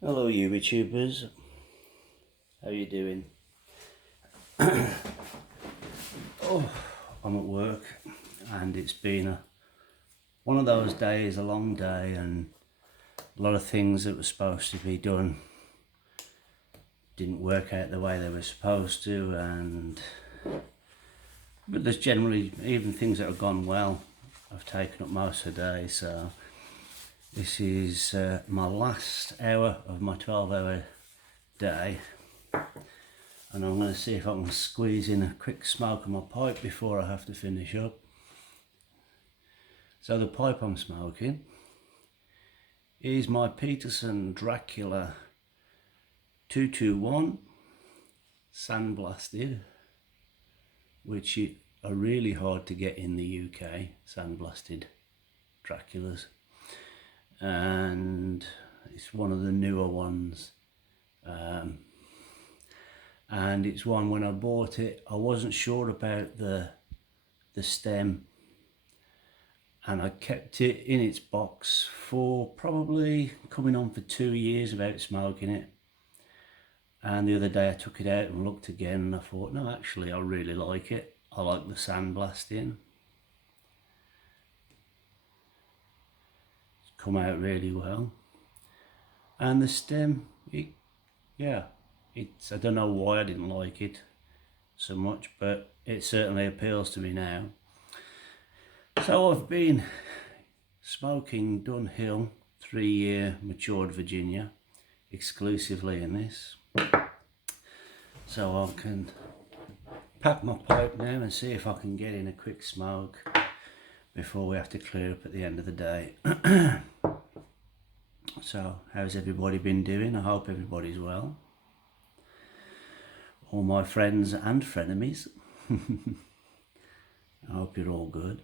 Hello YouTubers, how you doing? Oh, I'm at work and it's been one of those days, a long day, and a lot of things that were supposed to be done didn't work out the way they were supposed to, but there's generally, even things that have gone well, I've taken up most of the day. So this is my last hour of my 12-hour day, and I'm going to see if I can squeeze in a quick smoke of my pipe before I have to finish up. So the pipe I'm smoking is my Peterson Dracula 221 sandblasted, which are really hard to get in the UK, sandblasted Draculas, and it's one of the newer ones. And it's one, when I bought it, I wasn't sure about the stem, and I kept it in its box for probably coming on for 2 years without smoking it. And the other day I took it out and looked again, and I thought, no, actually I really like it. I like the sandblasting. It's come out really well. And the stem, I don't know why I didn't like it so much, but it certainly appeals to me now. So I've been smoking Dunhill 3-year matured Virginia exclusively in this. So I can pack my pipe now and see if I can get in a quick smoke before we have to clear up at the end of the day. So how's everybody been doing? I hope everybody's well. All my friends and frenemies. I hope you're all good.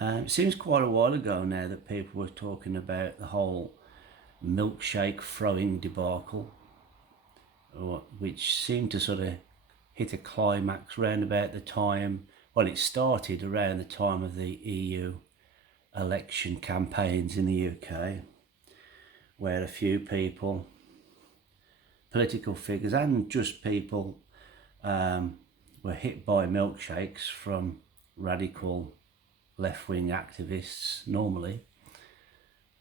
It seems quite a while ago now that people were talking about the whole milkshake throwing debacle, which seemed to sort of hit a climax around about the time, well, it started around the time of the EU election campaigns in the UK, where a few people, political figures and just people, were hit by milkshakes from radical left-wing activists normally.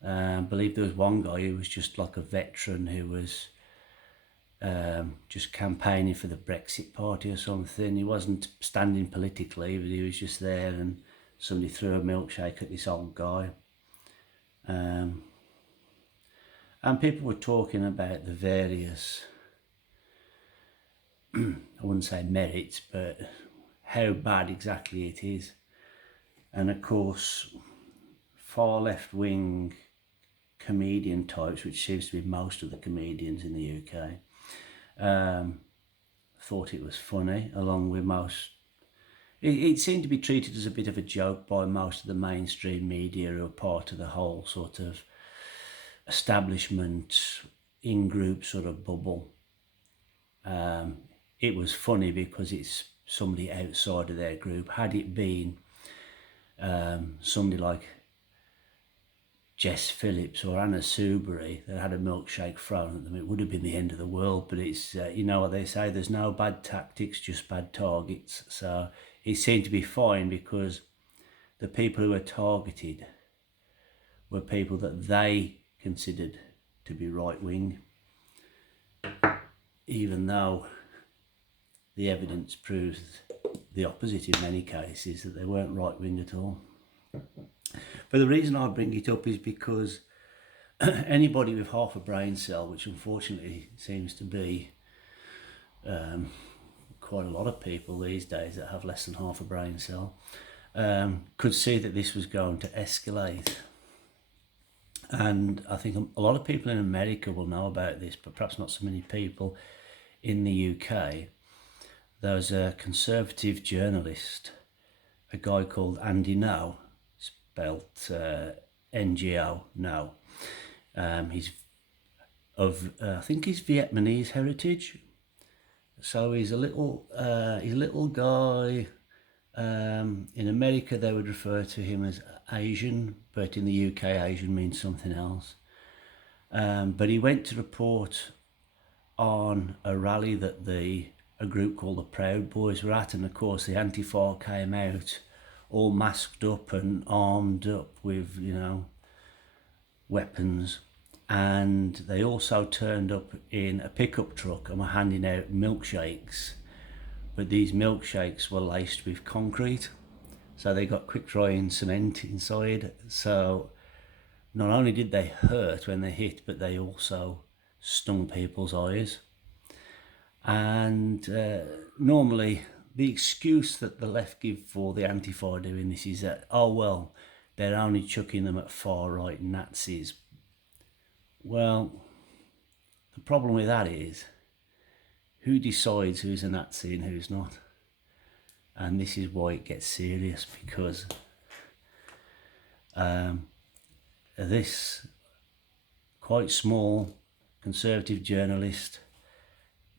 I believe there was one guy who was just like a veteran who was just campaigning for the Brexit party or something. He wasn't standing politically, but he was just there, and somebody threw a milkshake at this old guy. And people were talking about the various, I wouldn't say merits, but how bad exactly it is. And of course, far left-wing comedian types, which seems to be most of the comedians in the UK, thought it was funny, along with most. It seemed to be treated as a bit of a joke by most of the mainstream media who are part of the whole sort of establishment in-group sort of bubble. It was funny because it's somebody outside of their group. Had it been somebody like Jess Phillips or Anna Soubry that had a milkshake thrown at them, it would have been the end of the world. But it's, you know what they say, there's no bad tactics, just bad targets. So it seemed to be fine because the people who were targeted were people that they considered to be right-wing, even though the evidence proves the opposite in many cases, that they weren't right-wing at all. But the reason I bring it up is because anybody with half a brain cell, which unfortunately seems to be quite a lot of people these days that have less than half a brain cell, could see that this was going to escalate. And I think a lot of people in America will know about this, but perhaps not so many people in the UK. There was a conservative journalist, a guy called Andy Ngo, spelt NGO, No. He's of, I think he's Vietnamese heritage. So he's a little guy. In America they would refer to him as Asian, but in the UK Asian means something else. But he went to report on a rally that a group called the Proud Boys were at, and of course the Antifa came out all masked up and armed up with, weapons, and they also turned up in a pickup truck and were handing out milkshakes, but these milkshakes were laced with concrete, so they got quick drying cement inside. So not only did they hurt when they hit, but they also stung people's eyes. And normally the excuse that the left give for the Antifa doing this is that, oh well, they're only chucking them at far right Nazis. Well, the problem with that is, who decides who's a Nazi and who's not? And this is why it gets serious, because this quite small conservative journalist,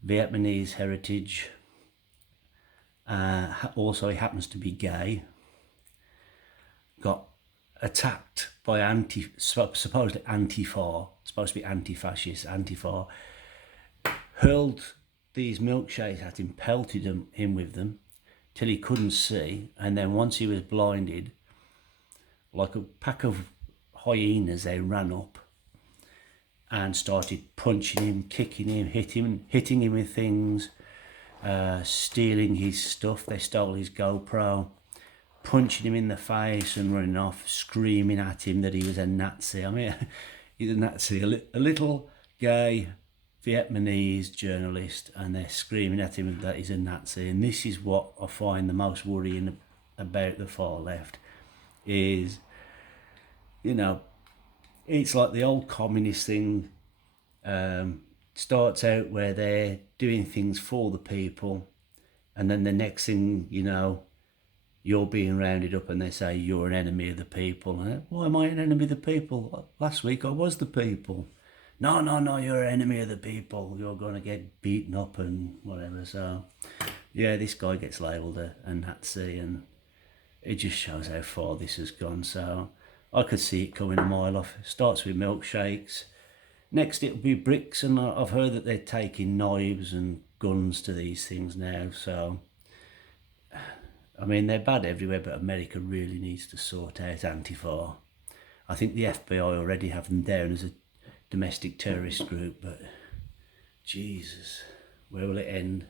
Vietnamese heritage, also he happens to be gay, got attacked by supposedly Antifa, supposed to be anti-fascist Antifa, hurled these milkshakes at him, pelted him with them till he couldn't see, and then once he was blinded, like a pack of hyenas, they ran up and started punching him, kicking him, hitting him with things, stealing his stuff. They stole his GoPro, punching him in the face and running off, screaming at him that he was a Nazi. I mean, he's a Nazi, a little gay Vietnamese journalist, and they're screaming at him that he's a Nazi. And this is what I find the most worrying about the far left, is, it's like the old communist thing. Starts out where they're doing things for the people, and then the next thing you're being rounded up and they say you're an enemy of the people. Why am I an enemy of the people? Last week I was the people. No, you're an enemy of the people. You're going to get beaten up and whatever. So, yeah, this guy gets labelled a Nazi, and it just shows how far this has gone. So I could see it coming a mile off. It starts with milkshakes. Next it'll be bricks, and I've heard that they're taking knives and guns to these things now. So, I mean, they're bad everywhere, but America really needs to sort out Antifa. I think the FBI already have them down as a domestic terrorist group, but Jesus, where will it end?